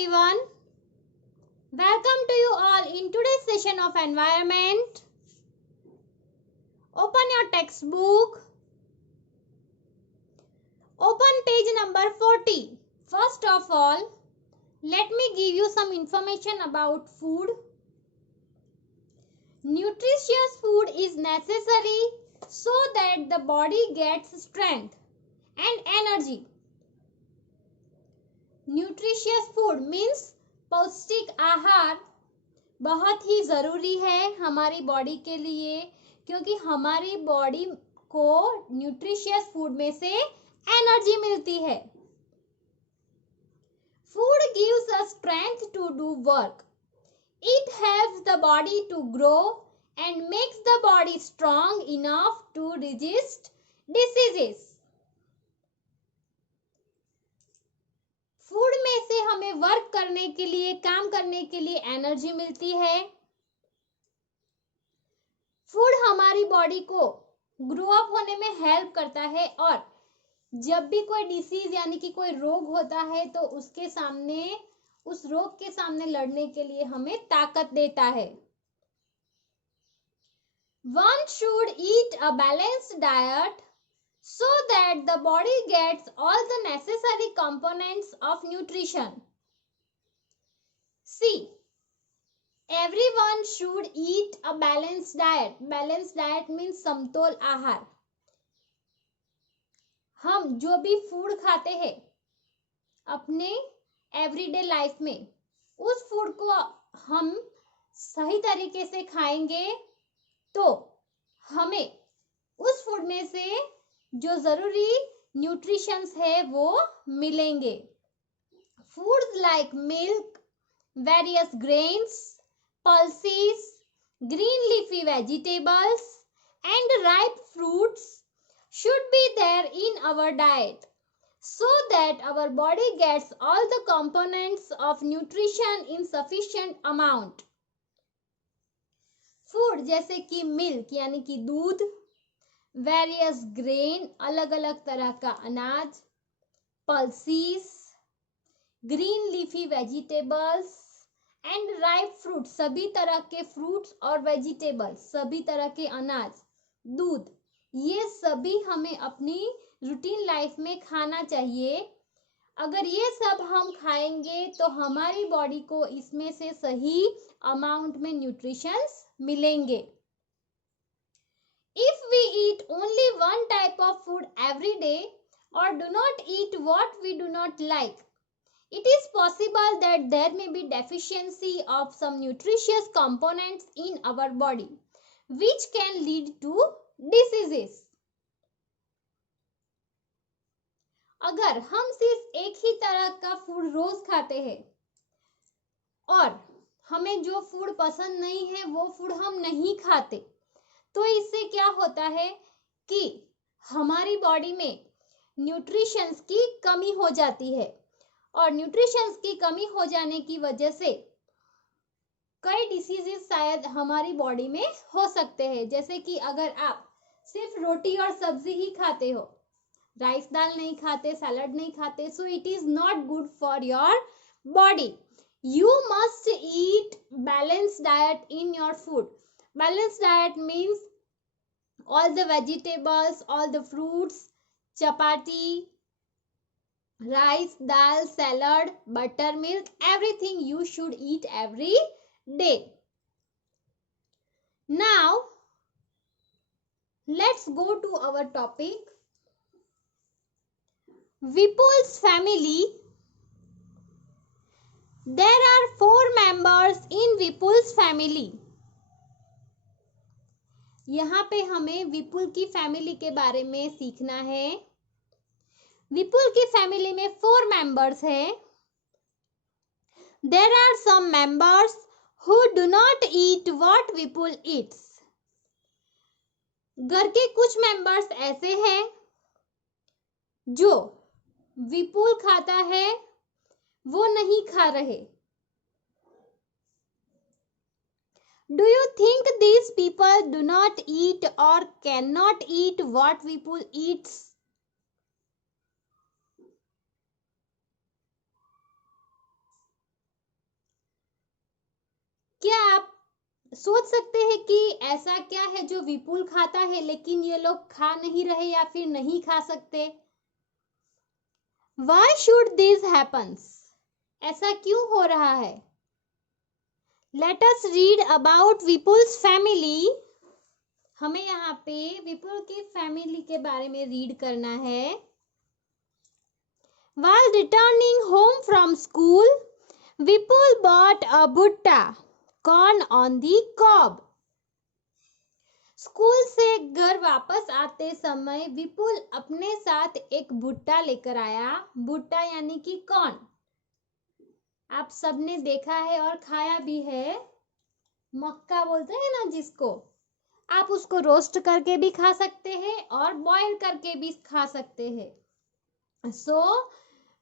everyone. Welcome to you all in today's session of environment. Open your textbook. Open page number 40. First of all, let me give you some information about food. Nutritious food is necessary so that the body gets strength and energy. Nutritious food means पौष्टिक आहार बहुत ही ज़रूरी है हमारी body के लिए, क्योंकि हमारी बॉडी को न्यूट्रिशियस फूड में से एनर्जी मिलती है. Food gives us strength to do work. It helps the body to grow and makes the body strong enough to resist diseases. Food में से हमें वर्क करने के लिए, काम करने के लिए एनर्जी मिलती है. फूड हमारी बॉडी को ग्रो अप होने में हेल्प करता है और जब भी कोई डिसीज यानी कि कोई रोग होता है तो उसके सामने, उस रोग के सामने लड़ने के लिए हमें ताकत देता है. One should eat a balanced diet so that the body gets all the necessary components of nutrition. See, everyone should eat a balanced diet. Balanced diet means समतोल आहार. हम जो भी फूड खाते हैं अपने एवरीडे लाइफ में, उस फूड को हम सही तरीके से खाएंगे तो हमें उस फूड में से जो जरूरी न्यूट्रिशंस है वो मिलेंगे. Foods like milk, various grains, pulses, green leafy vegetables and ripe fruits should be there in our diet so that our body gets all the components of nutrition in sufficient amount. Food जैसे कि milk यानी कि दूध, various grain अलग अलग तरह का अनाज, pulses, green leafy vegetables and ripe fruit सभी तरह के फ्रूट्स और वेजिटेबल्स, सभी तरह के अनाज, दूध, ये सभी हमें अपनी रूटीन लाइफ में खाना चाहिए. अगर ये सब हम खाएंगे तो हमारी बॉडी को इसमें से सही अमाउंट में न्यूट्रिशंस मिलेंगे. If we eat only one type of food every day or do not eat what we do not like, it is possible that there may be deficiency of some nutritious components in our body, which can lead to diseases. अगर हम सिर्फ एक ही तरह का food रोज खाते हैं और हमें जो फूड पसंद नहीं है वो फूड हम नहीं खाते, तो इससे क्या होता है कि हमारी बॉडी में न्यूट्रिशंस की कमी हो जाती है और न्यूट्रिशंस की कमी हो जाने की वजह से कई डिसीजेस शायद हमारी बॉडी में हो सकते हैं. जैसे कि अगर आप सिर्फ रोटी और सब्जी ही खाते हो, राइस दाल नहीं खाते, सैलड नहीं खाते, so it is not good for your body. You must eat balanced diet in your food. Balanced diet means all the vegetables, all the fruits, chapati, rice, dal, salad, buttermilk, everything you should eat every day. Now, let's go to our topic. Vipul's family. There are 4 members in Vipul's family. यहाँ पे हमें विपुल की family के बारे में सीखना है. विपुल की फैमिली में 4 मेंबर्स हैं. There are some members who do not eat what Vipul eats. घर के कुछ मेंबर्स ऐसे हैं जो विपुल खाता है वो नहीं खा रहे. Do you think these people do not eat or cannot eat what Vipul eats? क्या आप सोच सकते हैं कि ऐसा क्या है जो विपुल खाता है लेकिन ये लोग खा नहीं रहे या फिर नहीं खा सकते? Why should this happens? ऐसा क्यों हो रहा है? Let us read about Vipul's family. हमें यहाँ पे विपुल की फैमिली के बारे में रीड करना है. While returning home from school, Vipul bought a bhutta, corn on the cob. School से घर वापस आते समय विपुल अपने साथ एक भुट्टा लेकर आया. भुट्टा यानी कि कॉर्न. आप सबने देखा है और खाया भी है. मक्का बोलते हैं ना जिसको. आप उसको रोस्ट करके भी खा सकते हैं और बॉईल करके भी खा सकते हैं. सो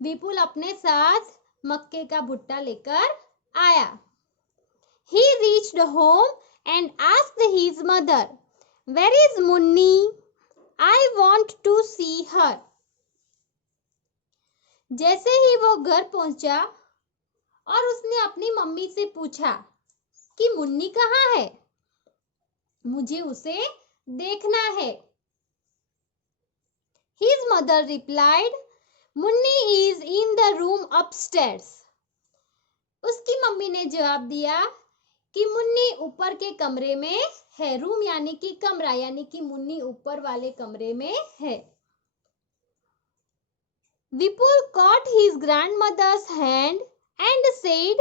विपुल अपने साथ मक्के का भुट्टा लेकर आया. He reached home and asked his mother, "Where is Munni? I want to see her." जैसे ही वो घर पहुंचा और उसने अपनी मम्मी से पूछा कि मुन्नी कहाँ है, मुझे उसे देखना है. His mother replied, "Munni is in the room upstairs." उसकी मम्मी ने जवाब दिया कि मुन्नी ऊपर के कमरे में है. रूम यानी कि कमरा, यानी कि मुन्नी ऊपर वाले कमरे में है. Vipul caught his grandmother's hand and said,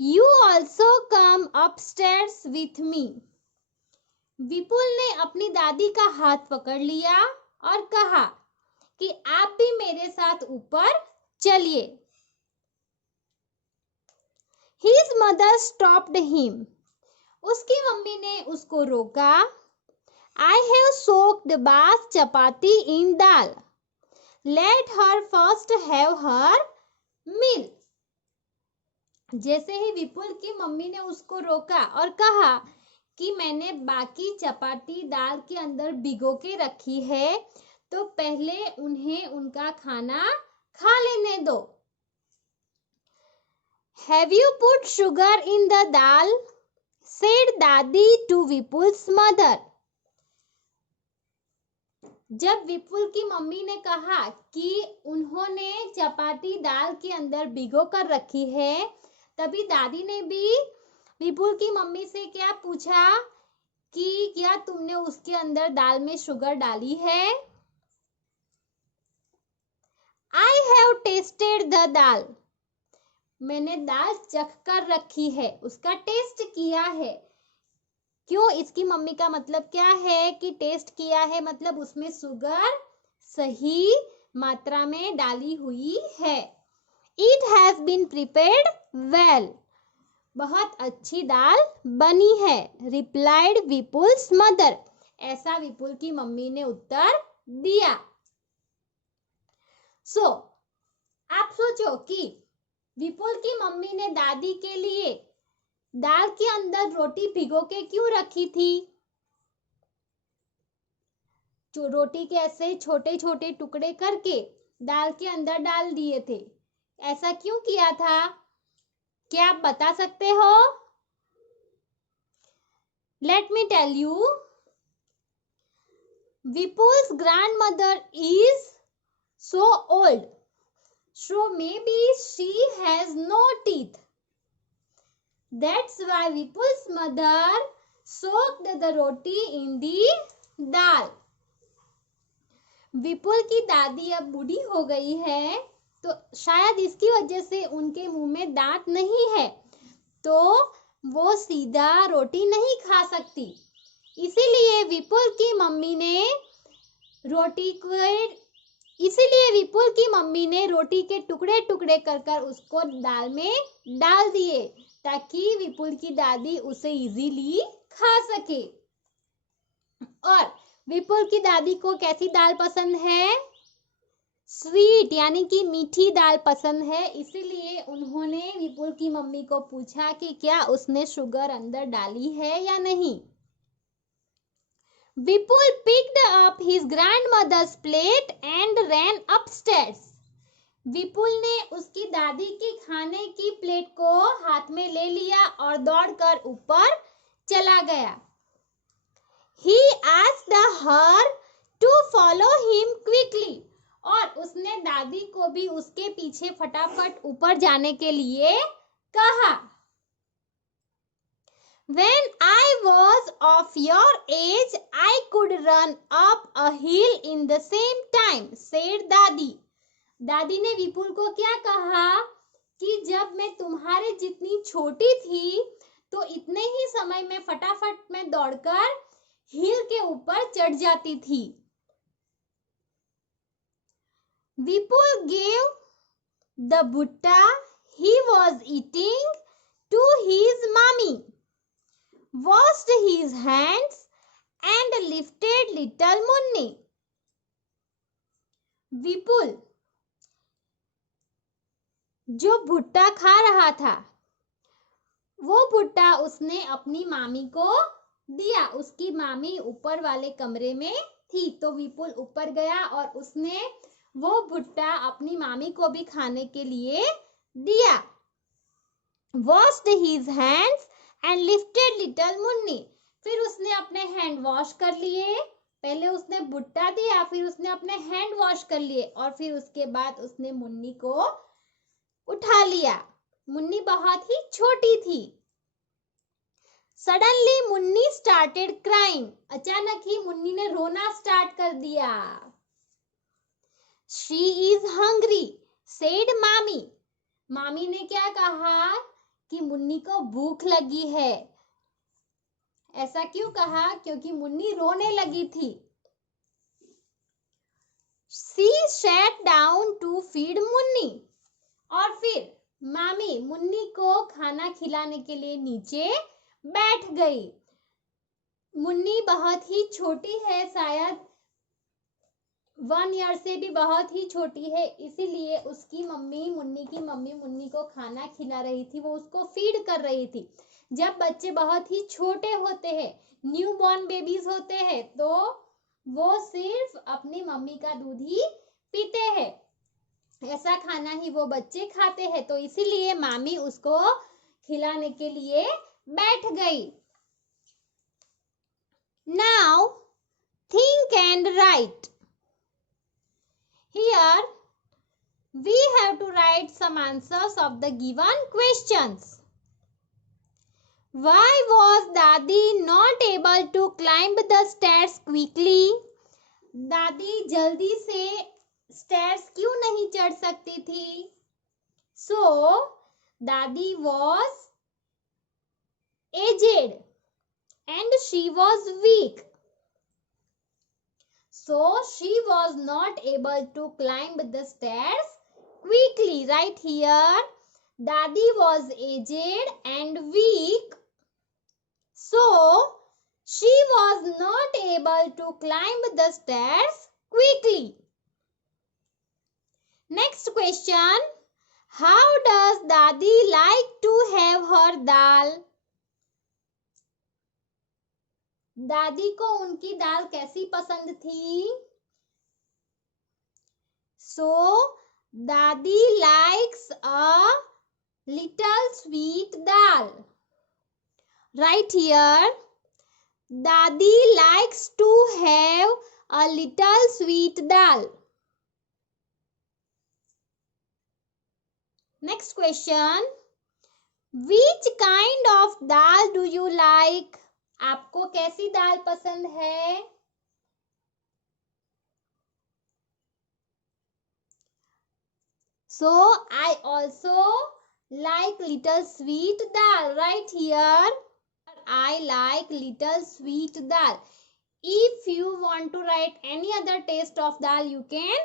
"You also come upstairs with me." विपुल ने अपनी दादी का हाथ पकड़ लिया और कहा कि आप भी मेरे साथ ऊपर चलिए. His mother stopped him. उसकी मम्मी ने उसको रोका. I have soaked bath chapati in dal. Let her first have her meal. जैसे ही विपुल की मम्मी ने उसको रोका और कहा कि मैंने बाकी चपाती दाल के अंदर भिगो के रखी है, तो पहले उन्हें उनका खाना खा लेने दो. Have you put sugar in the dal? Said दादी to Vipul's mother. जब विपुल की मम्मी ने कहा कि उन्होंने चपाती दाल के अंदर भिगो कर रखी है, तभी दादी ने भी विपुल की मम्मी से क्या पूछा कि क्या तुमने उसके अंदर दाल में शुगर डाली है? I have tasted the dal. मैंने दाल चख कर रखी है, उसका टेस्ट किया है. क्यों? इसकी मम्मी का मतलब क्या है कि टेस्ट किया है, मतलब उसमें शुगर सही मात्रा में डाली हुई है. It has been prepared well. बहुत अच्छी दाल बनी है. Replied Vipul's mother. ऐसा विपुल की मम्मी ने उत्तर दिया. आप सोचो कि विपुल की मम्मी ने दादी के लिए दाल के अंदर रोटी भिगो के क्यों रखी थी? जो रोटी के ऐसे छोटे छोटे टुकड़े करके दाल के अंदर डाल दिए थे. ऐसा क्यों किया था? क्या आप बता सकते हो? Let me tell you. Vipul's grandmother is so old, so maybe she has no teeth. That's why Vipul's mother soaked the roti in the dal. विपुल की दादी अब बूढ़ी हो गई है, तो शायद इसकी वजह से उनके मुंह में दांत नहीं है, तो वो सीधा रोटी नहीं खा सकती. इसीलिए विपुल की मम्मी ने रोटी के टुकड़े टुकड़े कर कर उसको दाल में डाल दिए, ताकि विपुल की दादी उसे इजीली खा सके. और विपुल की दादी को कैसी दाल पसंद है? स्वीट यानी कि मीठी दाल पसंद है. इसीलिए उन्होंने विपुल की मम्मी को पूछा कि क्या उसने शुगर अंदर डाली है या नहीं. विपुल picked up his grandmother's plate and ran upstairs. विपुल ने उसकी दादी की खाने की प्लेट को हाथ हाथ में ले लिया और दौड़कर ऊपर चला गया। He asked her to follow him quickly. और उसने दादी को भी उसके पीछे फटाफट ऊपर जाने के लिए कहा। When I was of your age, I could run up a hill in the same time, said दादी। दादी ने विपुल को क्या कहा कि जब मैं तुम्हारे जितनी छोटी थी तो इतने ही समय में फटाफट में दौड़कर हिल के ऊपर चढ़ जाती थी। विपुल gave the bhutta he was eating to his mommy, washed his hands and lifted little Munni. विपुल जो भुट्टा खा रहा था वो भुट्टा उसने अपनी मामी को दिया। उसकी मामी ऊपर वाले कमरे में थी तो विपुल ऊपर गया और उसने वो भुट्टा अपनी मामी को भी खाने के लिए दिया। Washed his hands and lifted little Munni. फिर उसने अपने हैंड वॉश कर लिए। पहले उसने भुट्टा दिया, फिर उसने अपने हैंड वॉश कर लिए और फिर उसके बाद उसने मुन्नी को उठा लिया। मुन्नी बहुत ही छोटी थी। Suddenly Munni started crying. अचानक ही मुन्नी ने रोना स्टार्ट कर दिया। शी इज हंग्री सेड मामी। मामी ने क्या कहा कि मुन्नी को भूख लगी है। ऐसा क्यों कहा? क्योंकि मुन्नी रोने लगी थी। She sat down to feed Munni. और फिर मामी मुन्नी को खाना खिलाने के लिए नीचे बैठ गई। मुन्नी बहुत ही छोटी है, शायद 1 ईयर से भी बहुत ही छोटी है, इसीलिए उसकी मम्मी मुन्नी की मम्मी मुन्नी को खाना खिला रही थी, वो उसको फीड कर रही थी। जब बच्चे बहुत ही छोटे होते हैं, न्यू बॉर्न बेबीज होते हैं, तो वो सिर्फ अपनी मम्मी का दूध ही पीते हैं। ऐसा खाना ही वो बच्चे खाते हैं, तो इसीलिए मामी उसको खिलाने के लिए बैठ गई। Now think and write. Here we have to write some answers of the given questions. Why was Dadi not able to climb the stairs quickly? दादी जल्दी से स्टेयर्स क्यों नहीं चढ़ सकती थी? So दादी was aged and she was weak. So she was not able to climb the stairs quickly. Right here, Dadi was aged and weak. So she was not able to climb the stairs quickly. Next question. How does Dadi like to have her dal? दादी को उनकी दाल कैसी पसंद थी? So दादी likes a little sweet dal. Right here, दादी likes to have a little sweet dal. Next question. Which kind of dal do you like? आपको कैसी दाल पसंद है? So I also like little sweet dal. Right here, I like little sweet dal. If you want to write any other taste of dal, you can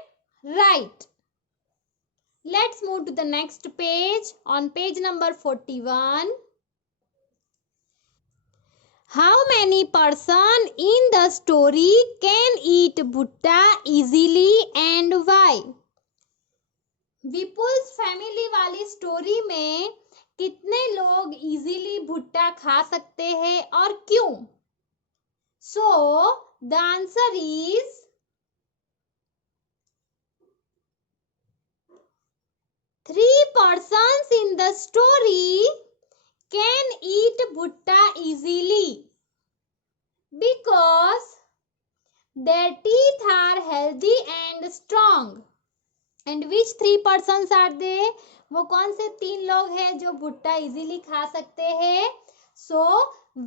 write. Let's move to the next page. On page number 41. How many person in the story can eat bhutta easily and why? Vipul's family वाली story में कितने लोग easily भुट्टा खा सकते हैं और क्यों? So the answer is 3 persons in the story bhutta easily because their teeth are healthy and strong. And which three persons are they? वो कौन से तीन लोग हैं जो भुट्टा इजीली खा सकते हैं? So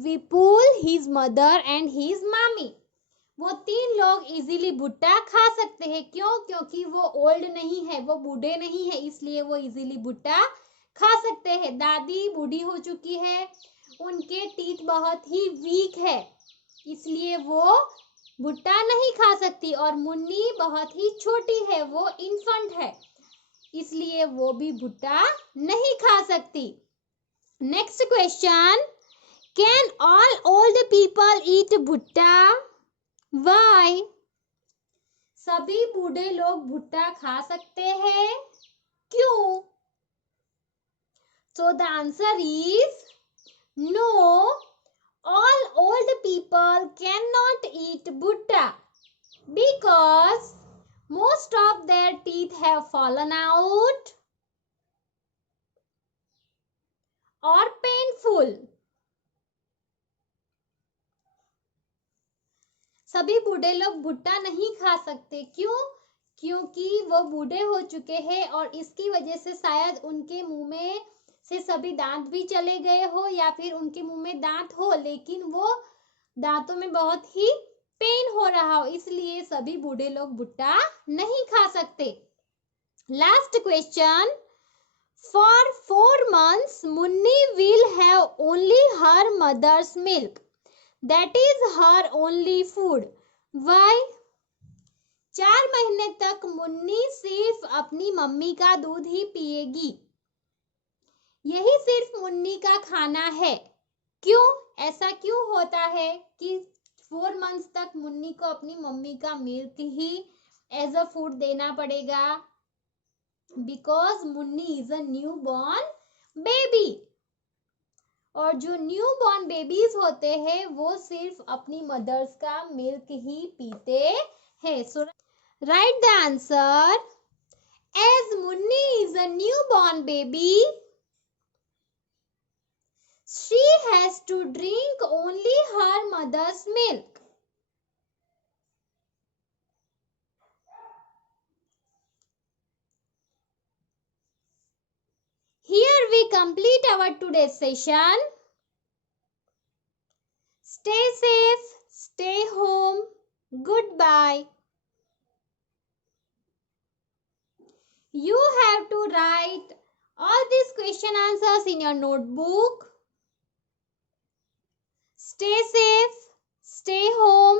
Vipul, his mother and his mommy. वो तीन लोग इजीली भुट्टा खा सकते हैं. क्यों? क्योंकि वो ओल्ड नहीं है, वो बूढ़े नहीं है, इसलिए वो इजीली भुट्टा खा सकते हैं. दादी बूढ़ी हो चुकी है, उनके टीथ बहुत ही वीक है, इसलिए वो भुट्टा नहीं खा सकती. और मुन्नी बहुत ही छोटी है, वो इन्फेंट है, इसलिए वो भी भुट्टा नहीं खा सकती. Next question, can all old people eat भुट्टा? वाई? सभी बूढ़े लोग भुट्टा खा सकते हैं, क्यों? So the answer is no, all old people cannot eat bhutta because most of their teeth have fallen out or painful. सभी बूढ़े लोग भुट्टा नहीं खा सकते. क्यों? क्योंकि वो बूढ़े हो चुके हैं और इसकी वजह से शायद उनके मुंह में से सभी दांत भी चले गए हो, या फिर उनके मुंह में दांत हो लेकिन वो दांतों में बहुत ही पेन हो रहा हो, इसलिए सभी बूढ़े लोग भुट्टा नहीं खा सकते. Last question, for 4 months Munni will have only her mother's milk, that is her only food. Why? 4 महीने तक मुन्नी सिर्फ अपनी मम्मी का दूध ही पिएगी, यही सिर्फ मुन्नी का खाना है. क्यों? ऐसा क्यों होता है कि 4 months तक मुन्नी को अपनी मम्मी का मिल्क ही एज अ फूड देना पड़ेगा? Because Munni is a new born baby, और जो न्यू बॉर्न बेबीज होते हैं वो सिर्फ अपनी मदर्स का मिल्क ही पीते हैं. So write the answer, as Munni is a new born baby, she has to drink only her mother's milk. Here we complete our today's session. Stay safe, stay home. Goodbye. You have to write all these question answers in your notebook. Stay safe, stay home.